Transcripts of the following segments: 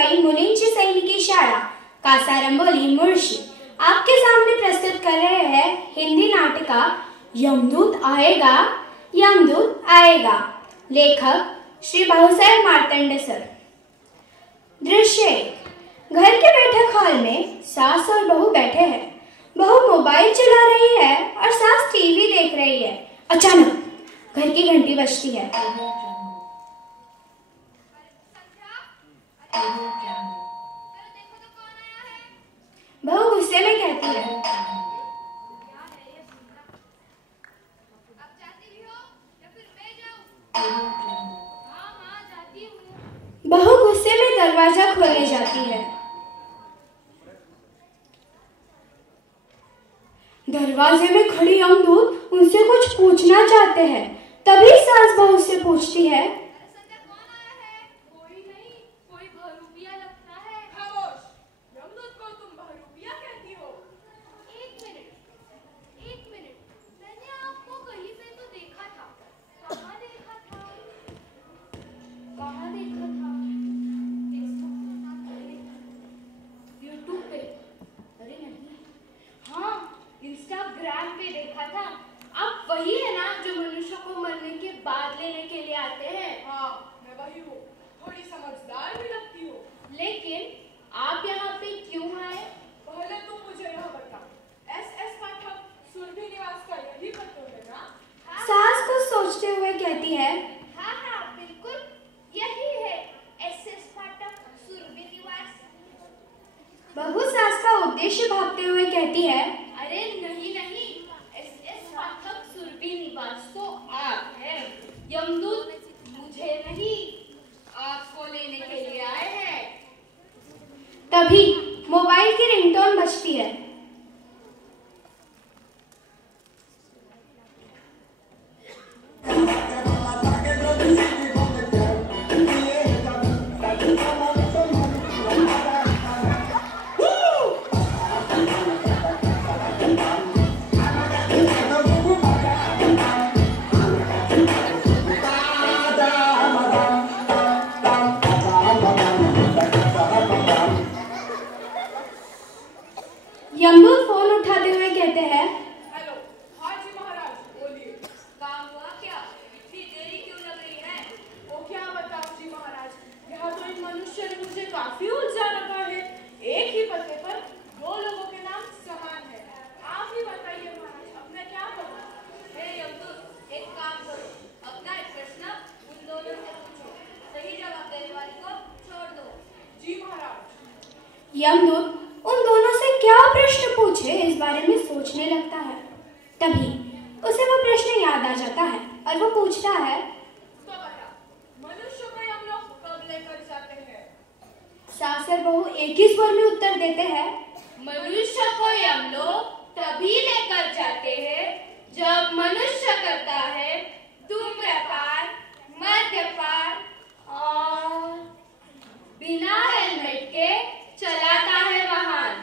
मुलींची सैनिकी शाळा कासारंबोली मुळशी आपके सामने प्रस्तुत कर रहे हैं हिंदी नाटिका यमदूत आएगा यमदूत आएगा। लेखक श्री भाऊसाहेब मार्तंडे सर। दृश्य एक। घर के बैठक हॉल में सास और बहू बैठे हैं। बहू मोबाइल चला रही है और सास टीवी देख रही है। अचानक घर की घंटी बजती है। बहू गुस्से में कहती है, बहू गुस्से में दरवाजा खोलने जाती है। दरवाजे में खड़ी यमदूत उनसे कुछ पूछना चाहते हैं। तभी सास बहू से पूछती है, इंस्टाग्राम पे देखा था। आप वही है ना जो मनुष्य को मरने के बाद लेने के लिए आते हैं? हाँ, मैं वही हूँ। थोड़ी समझदार भी लगती हो। लेकिन आप यहाँ पे क्यों आए? पहले तुम मुझे यह बता, एस पाठक सुरभि निवास का यही पता है ना? सास कुछ सोचते हुए कहती है, हाँ हाँ बिल्कुल यही है, एस पाठक सुरभि निवास। बहू सास का उद्देश्य भांपते हुए कहती है, अरे नहीं नहीं, एस पाठक सुरभि निवास तो आप हैं। यमदूत मुझे नहीं, आपको लेने के लिए आए हैं। तभी मोबाइल की रिंगटोन बजती है। यमदूत फोन उठाते हुए कहते हैं, हेलो, हाँ जी महाराज, बोलिए। काम हुआ क्या? इतनी देरी क्यों लग रही है? वो क्या बताऊं जी महाराज, यहाँ तो इन मनुष्य ने मुझे काफी उलझा रखा है। एक ही पते पर दो लोगों के नाम समान है। आप ही बताइए महाराज, अब मैं क्या करूं? हे यमदूत, एक काम करो, अपना एक प्रश्न उन दोनों से पूछो, सही जवाब देने वाले को छोड़ दो। जी महाराज। यमदूत उन दोनों से क्या प्रश्न पूछे इस बारे में सोचने लगता है। तभी उसे वो प्रश्न याद आ जाता है और वो पूछता है, तो बता, मनुष्य को हम लोग कब लेकर जाते हैं? सास और बहू एक ही स्वर में उत्तर देते हैं, मनुष्य को हम लोग तभी लेकर जाते हैं जब मनुष्य करता है धूम्रपान, मद्यपान और बिना हेलमेट के चलाता है वाहन।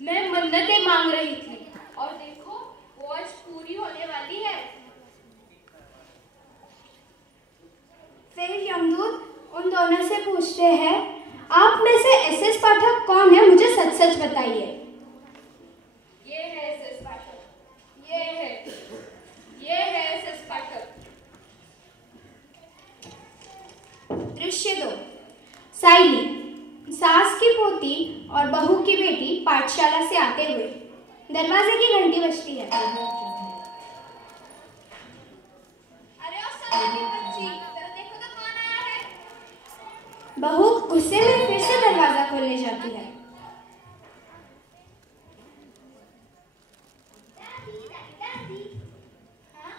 मैं मन्नतें मांग रही थी और देखो वो आज पूरी होने वाली है। फिर यमदूत उन दोनों से पूछते हैं, आप में से एस पाठक कौन है, मुझे सच सच बताइए। ये है एस पाठक, ये है एस पाठक। दृश्य 2। साइली सास की पोती और बहू की बेटी पाठशाला से आते हुए। दरवाजे की घंटी बजती है। अरे ओ सन्नी बच्ची, जरा देखो तो कौन आया है। बहू गुस्से में फिर से दरवाजा खोलने जाती है। दादी, हाँ?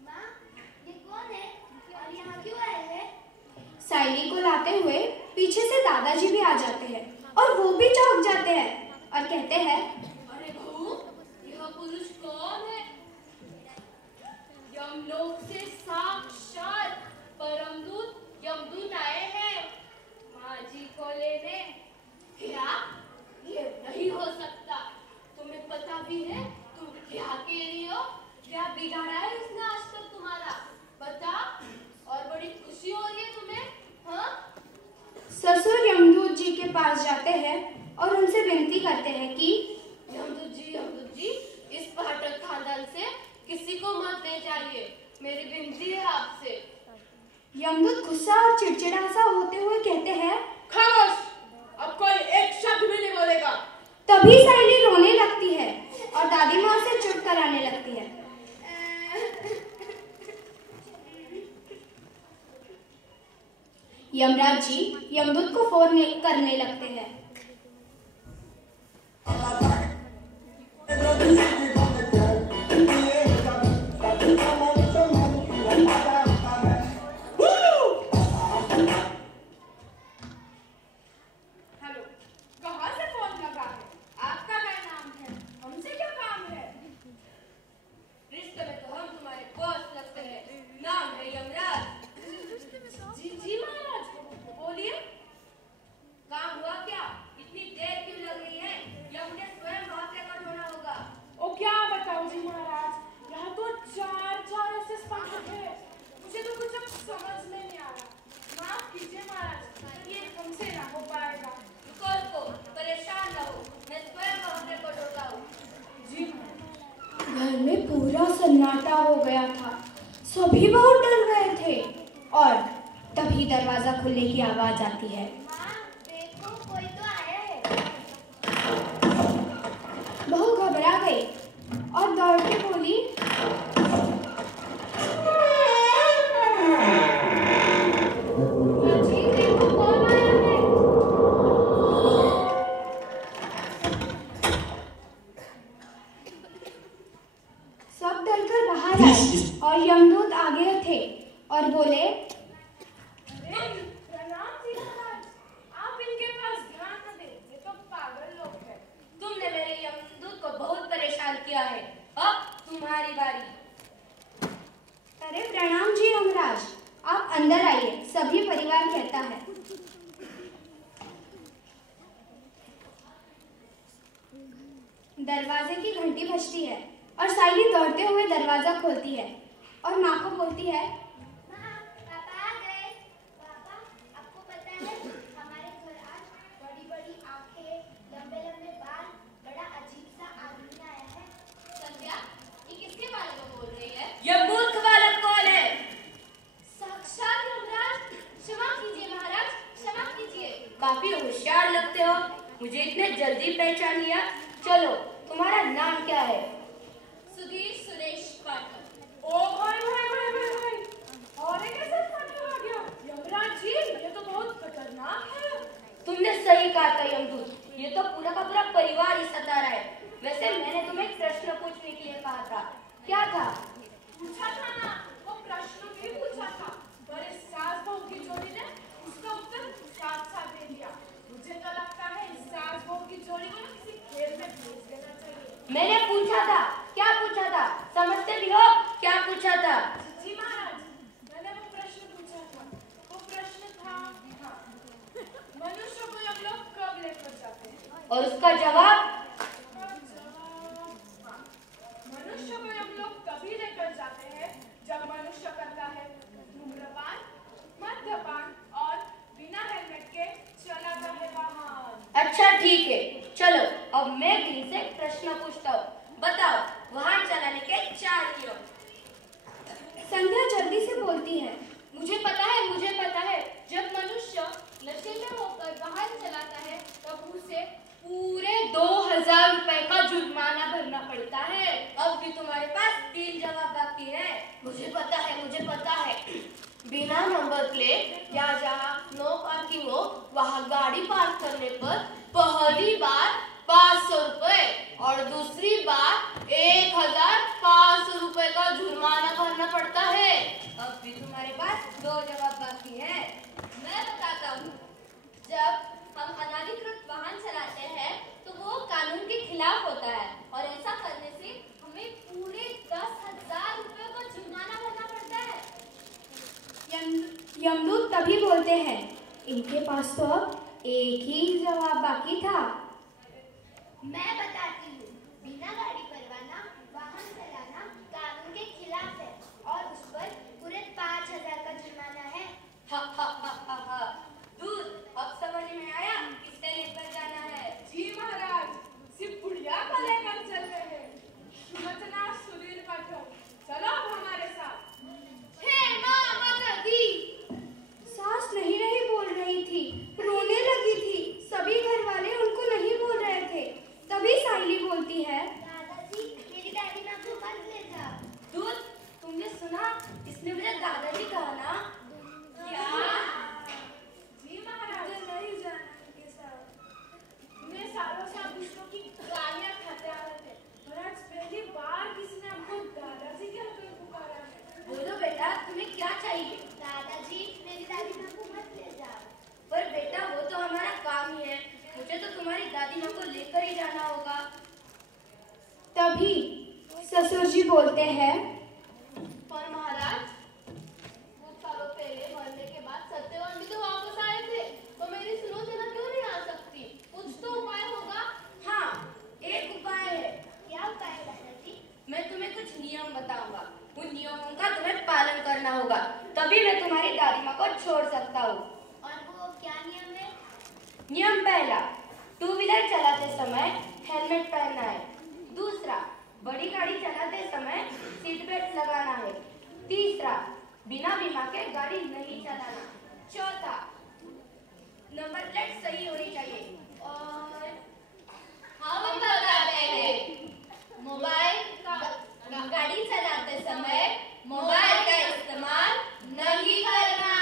माँ, ये कौन है और यहाँ क्यों आए हैं? साइली को लाते हुए पीछे से दादाजी भी आ जाते हैं और वो भी चौंक जाते हैं और कहते हैं, अरे बहू, यह पुरुष कौन है? यमलोक से साक्षात परमदूत यमदूत आए हैं माँ जी को लेने। क्या? ये नहीं हो सकता। तुम्हें पता भी है तुम क्या कह रही हो? क्या बिगाड़ा है इसने आज तक तुम्हारा? बता। और बड़ी खुशी हो रही है तुम्हें, हाँ? ससुर यमदूत जी के पास जाते हैं और उनसे विनती करते हैं कि यमदूत जी, इस पाठक खानदान से किसी को मत ले जाइए, मेरी विनती है आपसे। यमदूत गुस्सा और चिड़चिड़ा सा होते हुए कहते हैं, खामोश, अब कोई एक शब्द भी नहीं बोलेगा। तभी साइली रोने लगती है और दादी माँ से चुप कराने लगती है। यमराज जी यमदूत को फोन करने लगते हैं। हेलो, कहाँ से फोन लगा है? आपका क्या नाम है? हमसे क्या काम है? रिश्ते में तो हम तुम्हारे बॉस लगते हैं, नाम है यमराज। जी महाराज, बोलिए। काम हुआ क्या? इतनी देर क्यों लग रही है? या मुझे स्वयं वहां से कट होना होगा? ओ क्या बताऊं जी महाराज, यहाँ तो चार ऐसे पाठक है, मुझे तो कुछ अब समझ में नहीं आ रहा। माफ कीजिए महाराज, ये हमसे ना हो पाएगा। रुको, परेशान न हो, मैं स्वयं वहां से कट होता हूँ। जी घर में पूरा सन्नाटा हो गया था, सभी बहुत डर गए थे और तभी दरवाजा खुलने की आवाज आती है। माँ, देखो कोई तो आया है। बहू घबरा गई और दौड़ के बोली, जी देखो कौन आया है। सब डरकर बाहर आए और यमदूत आ गए थे और बोले, प्रणाम जी महाराज, आप इनके पास ध्यान न दें, ये तो पागल लोग हैं। तुमने मेरे यमदूत को बहुत परेशान किया है, अब तुम्हारी बारी। अरे प्रणाम जी यमराज, आप अंदर आइए, सभी परिवार कहता है। दरवाजे की घंटी बजती है और साइली दौड़ते हुए दरवाजा खोलती है और माँ को बोलती है, पापा आ गए। पापा, आपको पता है हमारे घर आज बड़ी-बड़ी आंखें, लंबे-लंबे बाल, बड़ा अजीब सा आदमी आया है। संध्या, ये किसके बारे में बोल रही है? ये मूर्ख बालक कौन है? साक्षात यमराज, क्षमा कीजिए महाराज, क्षमा कीजिए। काफी होशियार लगते हो, मुझे इतने जल्दी पहचान लिया। चलो, तुम्हारा नाम क्या है? सुधीर सुरेश पाठक। ओ भाई, और एक ऐसा पाठक आ गया। यमराज जी, ये तो बहुत खतरनाक है। तुमने सही कहा था यमदूत, ये तो पूरा का पूरा परिवार ही सता रहा है। वैसे मैंने तुम्हें एक प्रश्न पूछने के लिए कहा था, क्या था? पूछा था ना, वो प्रश्न भी पूछा था, पर इस सास बहू की जोड़ी ने उसका उत्तर साथ दे दिया। मुझे तो लगता है इस सास बहू की जोड़ी को ना किसी खेल में भेज देना चाहिए। मैंने पूछा था, क्या पूछा था? समझते भी हो क्या पूछा था? जी महाराज, मैंने वो प्रश्न पूछा था। वो प्रश्न था, हाँ, मनुष्य को हम लोग कब लेकर जाते हैं? और उसका जवाब? हाँ, मनुष्य को हम लोग तभी लेकर जाते हैं जब मनुष्य करता है धूम्रपान, मद्यपान और बिना हेलमेट के चलाता है वाहन। अच्छा ठीक है, चलो अब मैं तुमसे एक प्रश्न पूछता हूँ, बताओ वाहन चलाने के 4 नियम। संध्या जल्दी से बोलती है, मुझे पता है, जब मनुष्य नशे में होकर वाहन चलाता है तब उसे पूरे 2000 रुपए का जुर्माना भरना पड़ता है। अब भी तुम्हारे पास 3 जवाब बाकी है। मुझे पता है। बिना नंबर प्लेट या जहाँ नो पार्किंग हो वहाँ गाड़ी पार्क करने पर पहली बार 500 रुपए और दूसरी बार 1500 रुपए का जुर्माना भरना पड़ता है। अब भी तुम्हारे पास 2 जवाब बाकी है। मैं बताता हूँ, जब हम अनाधिकृत वाहन चलाते हैं तो वो कानून के खिलाफ होता है और ऐसा करने से हमें पूरे 10,000 रुपए का जुर्माना भरना पड़ता है। यमदूत तभी बोलते हैं, इनके पास तो अब एक ही जवाब बाकी था। मैं बताती हूँ, बिना गाड़ी परवाना वाहन चलाना कानून के खिलाफ है और उस पर पूरे 5,000 का जुर्माना है। दूध, अब तभी ससुर जी बोलते हैं, पर महाराज, कुछ सालों पहले मरने के बाद सत्यवान भी तो वापस आए थे, तो मेरी सुलोचना क्यों नहीं आ सकती? कुछ तो उपाय होगा। हाँ, एक उपाय है। क्या उपाय है दादाजी? मैं तुम्हें कुछ नियम बताऊंगा। उन नियमों का तुम्हें पालन करना होगा, तभी मैं तुम्हारी दादी माँ को छोड़ सकता हूँ। और वो क्या नियम है? नियम पहला, टू व्हीलर चलाते समय हेलमेट पहनना है। दूसरा, बड़ी गाड़ी चलाते समय सीट बेल्ट लगाना है। तीसरा, बिना बीमा के गाड़ी नहीं चलाना। चौथा, नंबर प्लेट सही होनी चाहिए। और हम बताते हैं, मोबाइल गाड़ी चलाते समय मोबाइल का इस्तेमाल नहीं करना।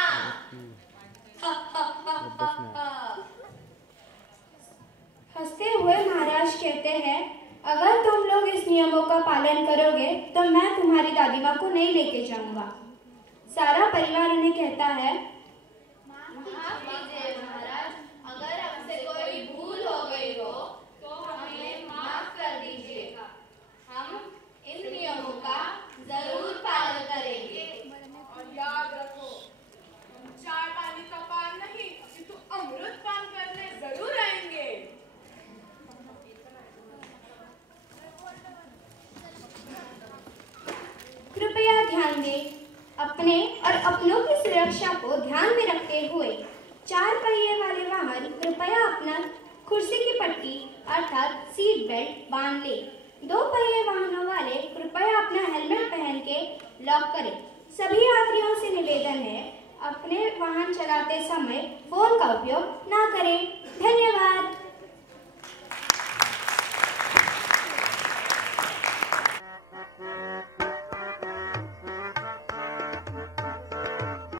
हंसते हुए महाराज कहते हैं, अगर तुम लोग इस नियमों का पालन करोगे तो मैं तुम्हारी दादी माँ को नहीं लेके जाऊंगा। सारा परिवार उन्हें कहता है, माफ कीजिए महाराज, अगर हमसे कोई भूल हो गई हो तो हमें माफ कर दीजिएगा। हम इन नियमों का जरूर पालन करेंगे। और याद रखो, हम चाय पानी का पान नहीं, किंतु अमृत पान करने जरूर आएंगे। कृपया ध्यान दें, अपने और अपनों की सुरक्षा को ध्यान में रखते हुए 4 पहिए वाले वाहन कृपया अपना कुर्सी की पट्टी अर्थात सीट बेल्ट बांध लें। 2 पहिए वाहनों वाले कृपया अपना हेलमेट पहन के लॉक करें। सभी यात्रियों से निवेदन है, अपने वाहन चलाते समय फोन का उपयोग ना करें। धन्यवाद।